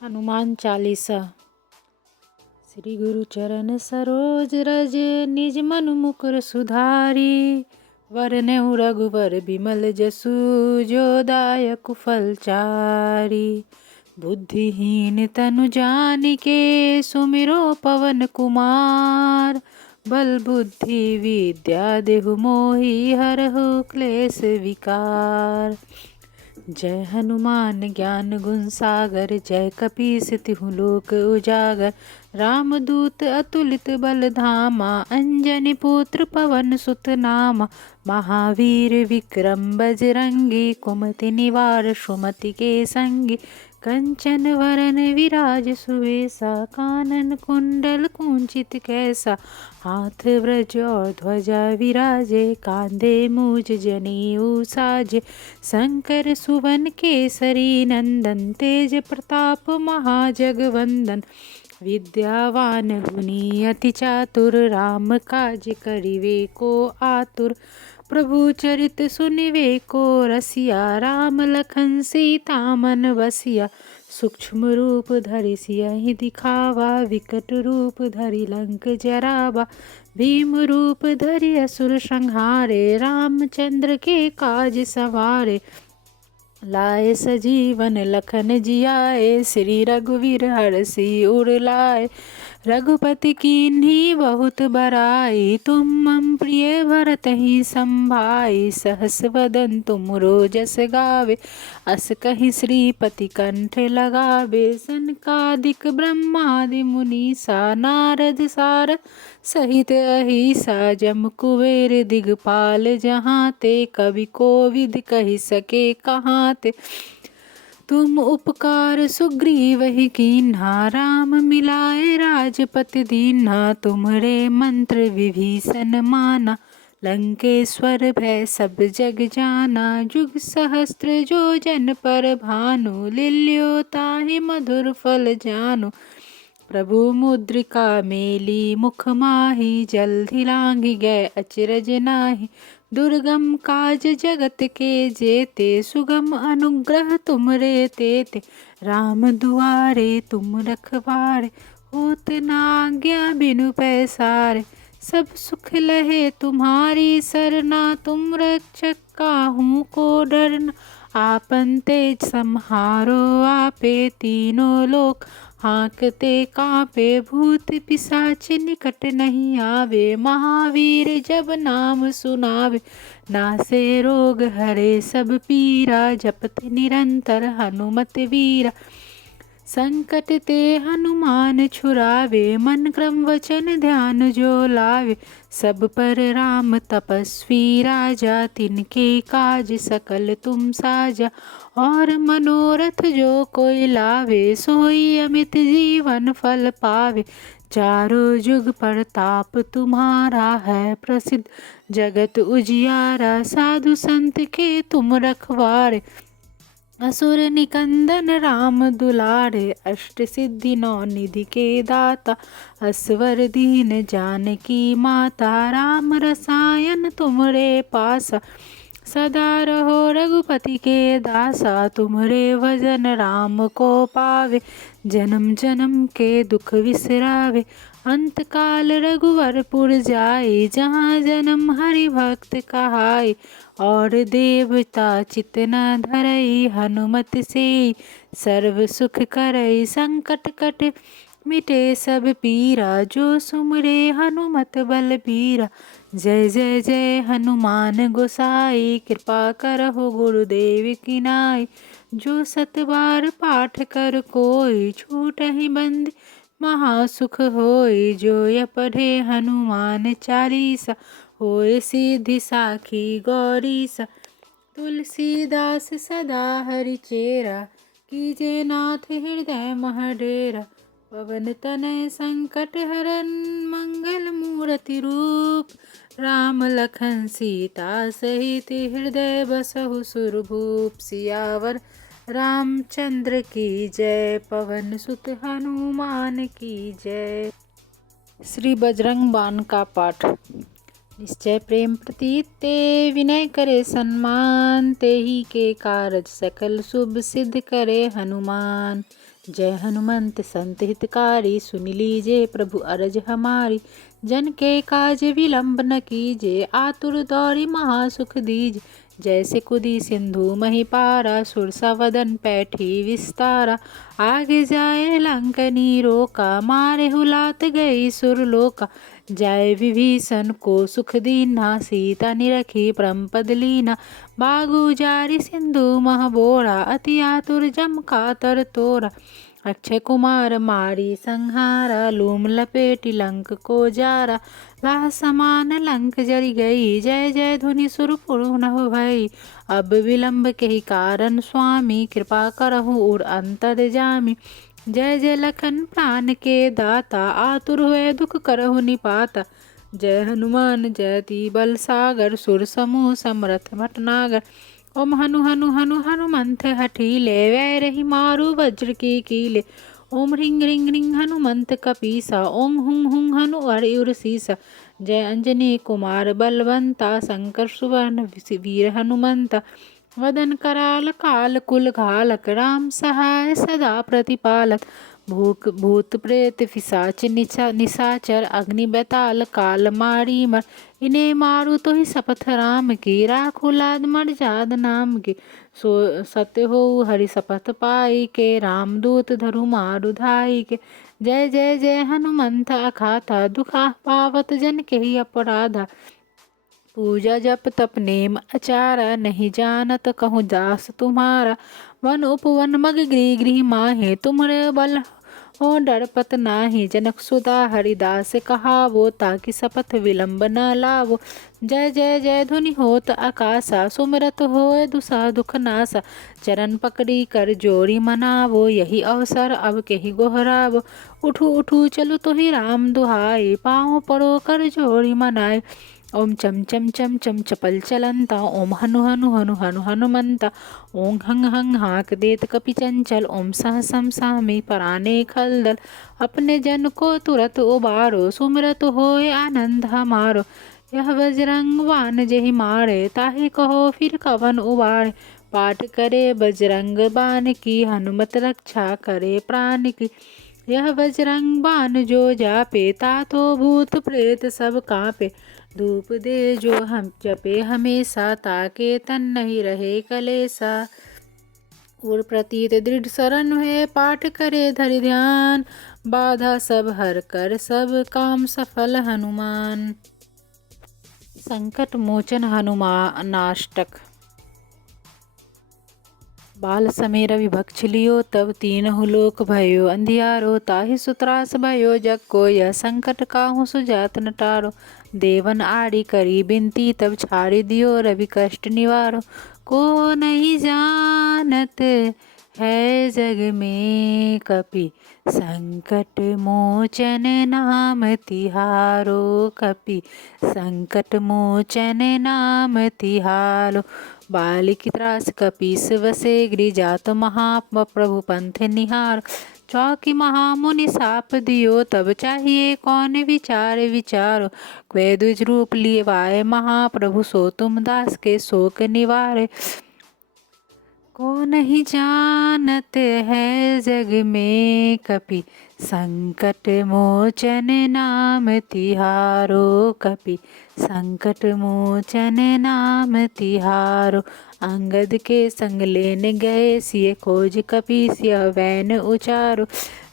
हनुमान चालीसा। श्री गुरु चरण सरोज रज निज मन मुकुर सुधारी। वरनहुँ रघुवर बिमल जसु जो दायक फल चारि। बुद्धिहीन तनु जानिके सुमिरो पवन कुमार। बल बुद्धि विद्या देहु मोहि हरहु क्लेश विकार। जय हनुमान ज्ञान गुण सागर जय कपीस तिहु लोक उजागर। रामदूत अतुलित बल धामा अंजनी पुत्र पवन सुत नामा। महावीर विक्रम बजरंगी कुमति निवार सुमति के संगी। कंचन वरन विराज सुवेसा कानन कुंडल कुंचित कैसा। हाथ ब्रज और ध्वजा विराजे कांधे मूज जनेऊ साजे। शंकर सुवन केसरी नंदन तेज प्रताप महाजगवंदन। विद्यावान गुणी अति चातुर राम काज करिवे को आतुर। प्रभु चरित सुनिवे को रसिया राम लखन सीता मन बसिया। सूक्ष्म रूप धरि सियहि दिखावा विकट रूप धरि लंक जरावा। भीम रूप धरि असुर संहारे रामचंद्र के काज सवारे। लाए सजीवन लखन जियाए श्री रघुवीर हरषि उर लाए। रघुपति कीन्ही बहुत बड़ाई तुम मम प्रिय भरतहि संभाई। सहस वदन तुम रोजस गावे अस कहि श्रीपति कंठ लगावे। सनकादिक ब्रह्मादि मुनीसा नारद सारद सहित अहिसा। जम कुबेर दिगपाल जहाँ ते कवि कोविद कहि सके कहाँ ते। तुम उपकार सुग्रीवहि कीन्हा राम मिलाए राजपति दीन्हा। तुम्हरे मंत्र विभीषण माना लंकेश्वर भय सब जग जाना। जुग सहस्त्र जो जन पर भानु लील्यो ताहि मधुर फल जानु। प्रभु मुद्रिका मेली मुख माहि जलधि लांघि गए अचरज नाहि। दुर्गम काज जगत के जेते सुगम अनुग्रह तुमरे तेते। राम दुआरे तुम रखवारे होत न आज्ञा बिनु पैसारे। सब सुख लहे तुम्हारी सरना तुम रक्षक काहू को डरना। आपन तेज सम्हारो आपे तीनों लोक हाँकते कांपे। भूत पिशाच निकट नहीं आवे महावीर जब नाम सुनावे। नासे रोग हरे सब पीरा जपत निरंतर हनुमत वीरा। संकट ते हनुमान छुड़ावे मन क्रम वचन ध्यान जो लावे। सब पर राम तपस्वी राजा तिनके काज सकल तुम साजा। और मनोरथ जो कोई लावे सोई अमित जीवन फल पावे। चारों जुग प्रताप तुम्हारा है प्रसिद्ध जगत उजियारा। साधु संत के तुम रखवारे असुर निकंदन राम दुलारे। अष्ट सिद्धि नौ निधि के दाता असवर दीन जानकी माता। राम रसायन तुमरे पासा सदा रहो रघुपति के दासा। तुम्हरे भजन राम को पावे जन्म जन्म के दुख विसरावे। अंत काल रघुवरपुर जाई जहाँ जन्म हरि भक्त कहाई। और देवता चितना धरई हनुमत से सर्व सुख करई। संकट कट मिटे सब पीरा जो सुमरे हनुमत बल बीरा। जय जय जय हनुमान गोसाई कृपा करहु गुरुदेव की नाई। जो सत बार पाठ कर कोई छूटहि बंद महासुख होय। जो य पढ़े हनुमान चालीसा होय सिद्धि साखी गौरीसा। तुलसीदास सदा हरिचेरा कीजे नाथ हृदय मह डेरा। पवन तनय संकट हरन मंगल मूर्ति रूप। राम लखन सीता सहित हृदय बसहु सुरभूप। सियावर रामचंद्र की जय पवन सुत हनुमान की जय। श्री बजरंग बाण का पाठ। निश्चय प्रेम प्रतीत ते विनय करे सम्मान। तेहि के कारज सकल शुभ सिद्ध करे हनुमान। जय हनुमंत संत हितकारी, सुन लीजिए प्रभु अरज हमारी। जन के काज विलंब न कीजिए, आतुर दौरी महासुख दीजिए। जैसे कुदी सिंधु मही पारा, सुरसा वदन पैठी विस्तारा। आगे जाए लंकनी रोका, मारे हुलात गई सुरलोका। जय विभीषण को सुख दीना, सीता निरखी परमपद लीना। बागु जारी सिंधु मह बोरा, अति आतुर जम कातर तोरा। अक्षय कुमार मारी संहारा, लूम लपेटी लंक को जारा। लाह समान लंक जरी गई, जय जय धुनि सुरपुर नभ भई। अब विलंब के ही कारण स्वामी, कृपा करहु उर अंतर जामी। जय जय लखन प्राण के दाता, आतुर हुए दुख करहु निपाता। जय हनुमान जयति बल सागर, सुर समूह समरथ भटनागर। ओम हनु हनु हनु हनुमंत हठीले, वैर ही मारु वज्र की कीले। ओम ह्रीं ह्रीं ह्रीं हनुमंत कपीसा, ओम हुं हुं हनु हरिउर सीसा। जय अंजनी कुमार बलवंता, संकर सुवन वीर हनुमंता। वदन कराल काल कुल घालक, राम सहाय सदा प्रतिपालक। भूत प्रेत पिशाच निशाचर, अग्नि बेताल काल मारी मर। इन्हें मारू तो ही शपथ राम की, राखो लाद मर्याद नाम की। सो सत्य हो हरि शपथ पाई के, रामदूत धरु मारु धाई के। जय जय जय हनुमंत अखाता, दुखा पावत जन के ही अपराधा। पूजा जप तप नेम आचारा, नहीं जानत कहूँ दास तुम्हारा। वन उपवन मग गृह गृह माहे, तुम्हरे बल हो डरपत नाही। जनक सुता हरिदास कहावो, ताकि शपथ विलंब न लावो। जय जय जय धुनि होत आकाशा, सुमिरत होए दुसह दुख नासा। चरण पकड़ी कर जोरी मनावो, यही अवसर अब के ही गोहरावो। उठू उठू चलो तो ही राम दुहाई, पाँव परो कर जोरी मनाए। ओम चम चम चम चम चपल चलंता, ओम हनु हनु हनु हनु हनुमंता। ओम हंग हंग हाक देत कपि चंचल, ओम सह सम सामी पराने खलदल। अपने जन को तुरत उबारो, सुमिरत होए आनंद हमारो। यह बजरंग बान जेहि मारे, ताहि कहो फिर कवन उबारे। पाठ करे बजरंग बान की, हनुमत रक्षा करे प्राण की। यह बजरंग बान जो जापे, तातो भूत प्रेत सब कांपे। धूप दे जो हम जपे हमेशा, ताके तन नहीं रहे कलेसा। उर प्रतीत दृढ़ शरण हुए, पाठ करे धरि ध्यान। बाधा सब हर कर सब काम सफल हनुमान। संकट मोचन हनुमानाष्टक। बाल समय रवि भक्ष लियो, तब तीनहु लोक भयो अंधियारो। ताहि सुत्रास भयो जग को, यह संकट काहू सुजात न टारो। देवन आड़ी करी बिनती, तब छाड़ी दियो रवि कष्ट निवारो। को नहीं जानत है जग में, कपि संकट मोचन नाम तिहारो। कपि संकट मोचन नाम तिहारो। बालिक त्रास कपीस वसे, गृह जात महात्मा प्रभु पंथ निहार। चौकी महामुनि साप दियो, तब चाहिए कौन विचार विचारो। क्वे द्विज रूप लिए वाय महाप्रभु, सो तुम दास के शोक निवारे। को नहीं जानत है जग में, कपि संकट मोचन नाम तिहारो। कपि संकट मोचन नाम तिहारो। अंगद के संग लेन गए, सिय खोज कपीस यह वैन उचारो।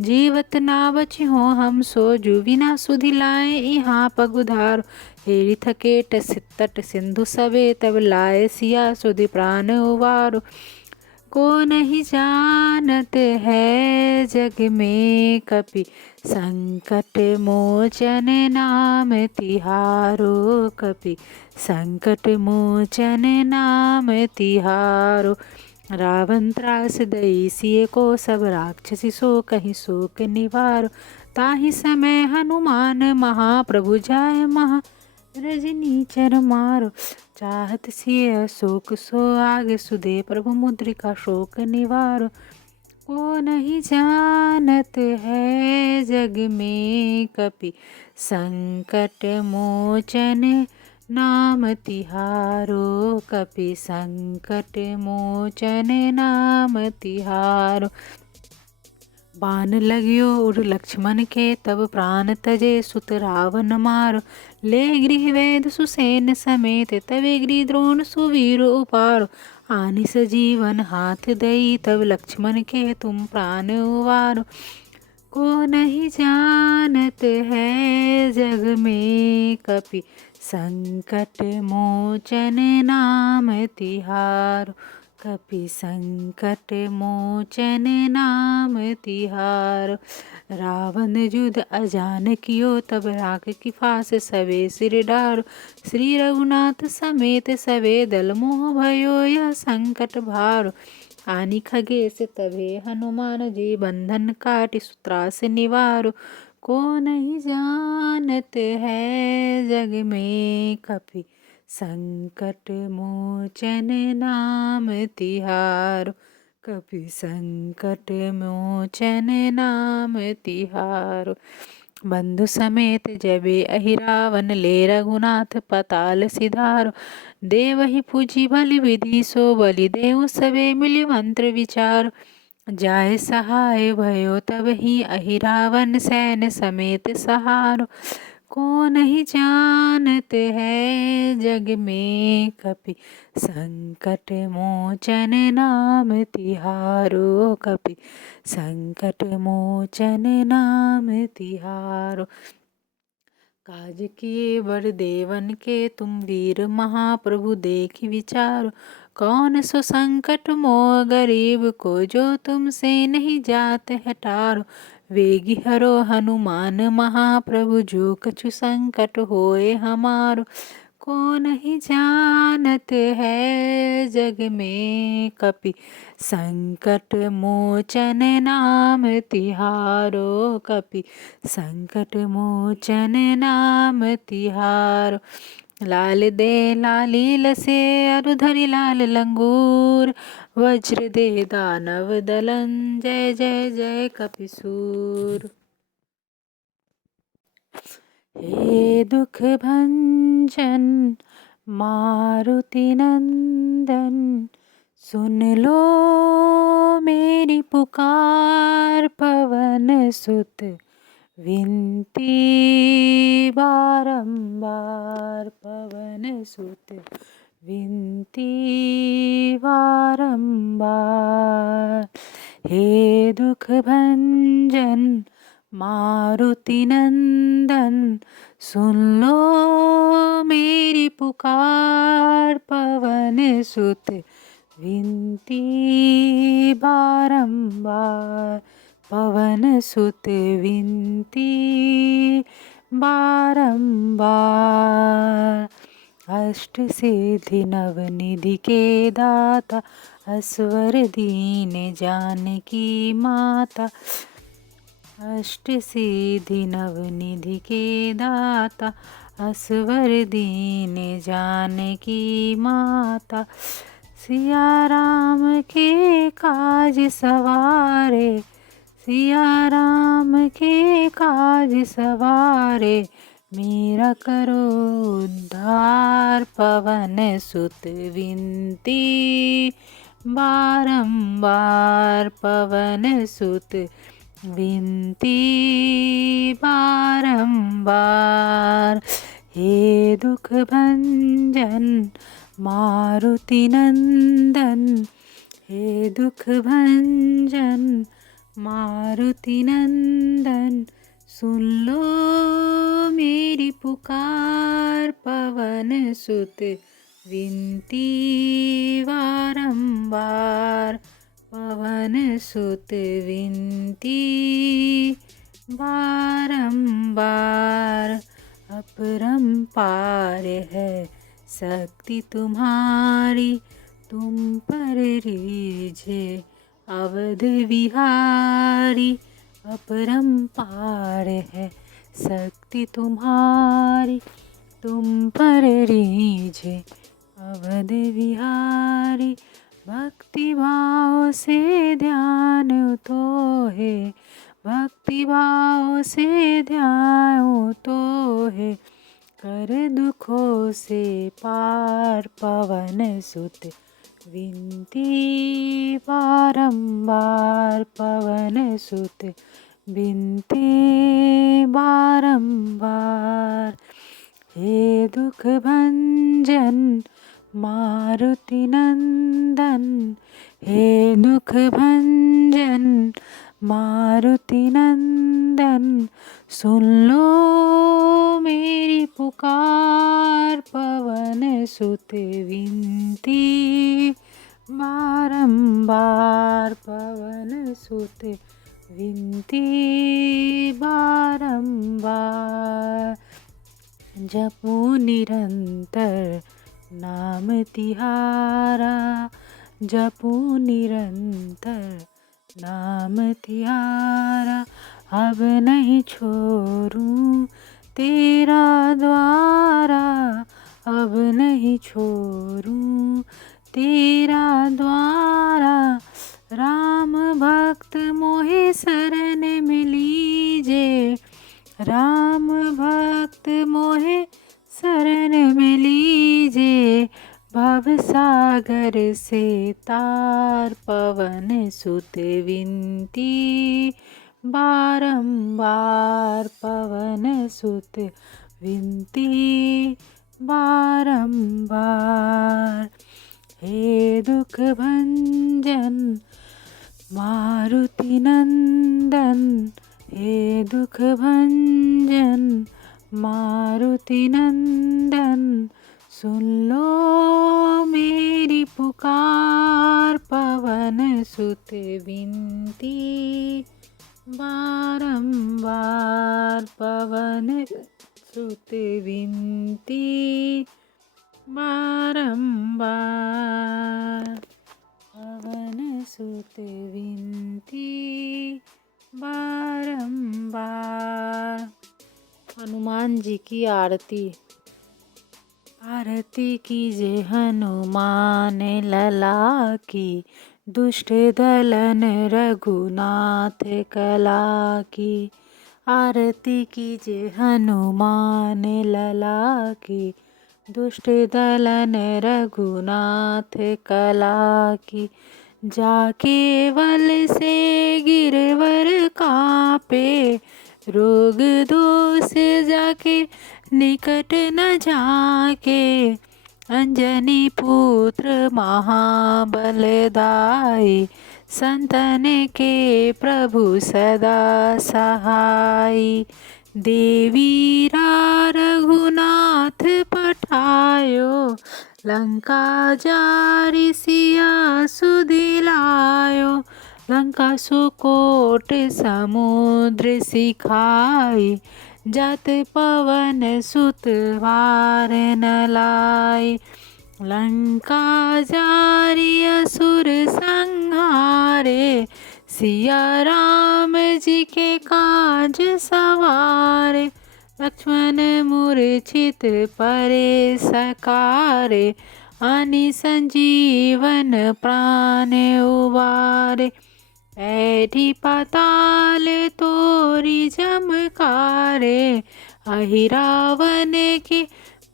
जीवत ना बचिहो हम सोजु, बिना सुधि लाए यहाँ पगुधारो। हेरि थके तट सिंधु सबे, तब लाए सिया सुधि प्राण उबारो। को नहीं जानत है जग में, कपि संकट मोचन नाम तिहारो। कपि संकट मोचन नाम तिहारो। रावण त्रास दई सिय को, सब राक्षसी सो कहीं शोक निवारो। ताहि समय हनुमान महाप्रभु, जाय महा रजनी चर मारो। चाहत सिय शोक सो आगे, सुदे प्रभु मुद्रिका शोक निवारो। को नहीं जानत है जग में, कपि संकट मोचन नाम तिहारो। कपि संकट मोचन नाम तिहारो। बाण लगियो उर लक्ष्मण के, तब प्राण तजे सुत रावण मारो। ले गृह वेद सुसेन समेत, तवे गृह द्रोण सुवीर उपारो। आनि सजीवन हाथ दई, तब लक्ष्मण के तुम प्राण उवारो। को नहीं जानत है जग में, कपि संकट मोचन नाम तिहारो। कपि संकट मोचन नाम तिहारो। रावण युद्ध अजान कियो, तब राख की फास सवे सिर डारो। श्री रघुनाथ समेत सवे दल, मोह भयो यह संकट भारो। आनि खगेश तबे हनुमान, जी बंधन काटि त्रास निवारो। को नहीं जानत है जग में, कपि संकट मोचन नाम तिहारो। कपि संकट मोचन नाम तिहारो। बंधु समेत जबे अहिरावन, ले रघुनाथ पताल सिधारो। देवहि पूजी बलि विधि, सो बलि देहु सबे मिलि मंत्र विचार। जाय सहाय भयो तब ही, अहिरावन सैन समेत सहारो। को नहीं जानत है जग में, कपि संकट मोचन नाम तिहारो। कपि संकट मोचन नाम तिहारो। काज किए बर देवन के, तुम वीर महाप्रभु देखि विचारो। कौन सो संकट मोह गरीब को, जो तुमसे नहीं जात है टारो। वेगी हरो हनुमान महाप्रभु, जो कछु संकट होए हमारो। को नहीं जानत है जग में, कपि संकट मोचन नाम तिहारो। कपि संकट मोचन नाम तिहारो। लाल दे लाली लसे, अरु धरि लाल लंगूर। वज्र दे दानव दलन, जय जय जय कपिसूर। हे दुख भंजन मारुति नंदन, सुन लो मेरी पुकार। पवन सुत विनती बारंबार, पवन सुत विनती बारंबार। हे दुख भंजन मारुति नंदन, सुन लो मेरी पुकार। पवन सुत विनती बारंबार, पवन सुत विनती बारंबार। अष्ट सिद्धि नवनिधि के दाता, असवर दीन जानकी माता। अष्ट सिद्धि नवनिधि के दाता, असवर दीन जानकी माता। सिया राम के काज सवारे, सिया राम के काज सवारे। मेरा करो उद्धार, पवन सुत विनती बारंबार। पवन सुत विनती बारंबार। हे दुख भंजन मारुति नंदन, हे दुख भंजन मारुति नंदन, सुन लो मेरी पुकार। पवन सुत विनती बारंबार, पवन सुत विनती बारंबार। अपरंपार है शक्ति तुम्हारी, तुम पर रीझे अवध विहारी। अपरंपार है शक्ति तुम्हारी, तुम पर रीझे अवध विहारी। भक्ति भाव से ध्यान तो है, भक्ति भाव से ध्यान तो है। कर दुखों से पार, पवन सुत विनती बारंबार पवन सुत विनती बारंबार। हे दुख भंजन मारुति नंदन, हे दुख भंजन मारुति नंदन, सुन लो मेरी पुकार पवन सुत विनती बारंबार पवन सुत विनती बारंबार। जपू निरंतर नाम तिहारा, जपू निरंतर नाम तिहारा, अब नहीं छोड़ूं तेरा द्वारा, अब नहीं छोड़ूं तेरा द्वारा। राम भक्त मोहे शरण में लीजे, राम भक्त मोहे शरण में लीजे, भव सागर से तार पवन सुत विनती बारंबार पवन सुत विनती बारंबार। हे दुख भंजन मारुति नंदन, हे दुख भंजन मारुति नंदन, सुन लो मेरी पुकार पवन सुत विनती बारंबार पवन सुत विनती बारंबार पवन सुत विनती बारंबार। हनुमान जी की आरती। आरती कीजे हनुमान लला की, दुष्ट दलन रघुनाथ कला की। आरती कीजे हनुमान लला की, दुष्ट दलन रघुनाथ कला की। जाके वल से गिरवर कापे, रोग दोष जाके निकट न जाके। अंजनी पुत्र महाबलदाई, संतन के प्रभु सदा सहाय। देवीरा रघुनाथ पठायो, लंका जारि सिया सुदिलायो। लंका सुकोट समुद्र सिखाई, जत पवन सुत वार न लाय। लंका जारि असुर संहारे, सिया राम जी के काज सवारे। लक्ष्मण मूर्छित परे सकारे, आनि संजीवन प्राण उबारे। ऐठी पाताल तोरी जमकारे, अहि रावण के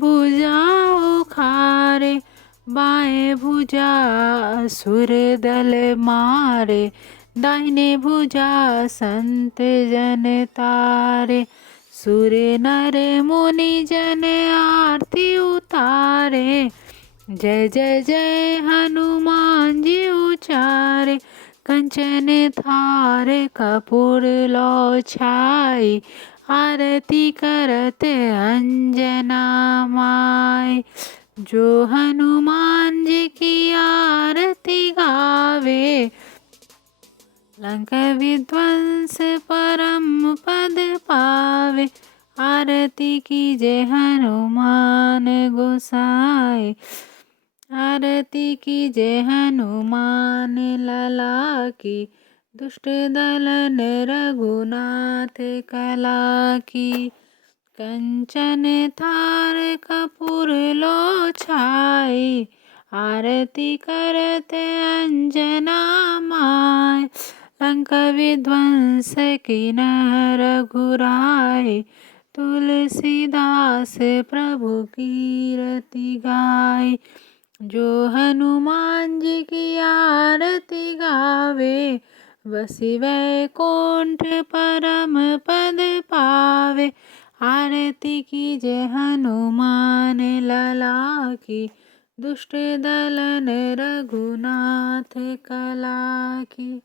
भुजा उखारे। बाएं भुजा असुर दल मारे, दाहिने भुजा संत जन तारे। सुर नर मुनि जन आरती उतारे, जय जय जय हनुमान जी उचारे। कंचन थार कपूर लो छाई, आरती करत अंजना माय। जो हनुमान जी की आरती गावे, लंका विध्वंस परम पद पावे। आरती कीजे हनुमान गोसाई, आरती कीजे हनुमान लला की। दुष्ट दलन रघुनाथ कला की। कंचन थार कपूर लो छाई, आरती करते अंजना माय। लंका विध्वंस कीन रघुराई, तुलसीदास प्रभु कीरति गाय। जो हनुमान जी की आरती गावे, वसी वैकुंठ परम पद पावे। आरती कीजे हनुमान लला की, दुष्ट दलन रघुनाथ कला की।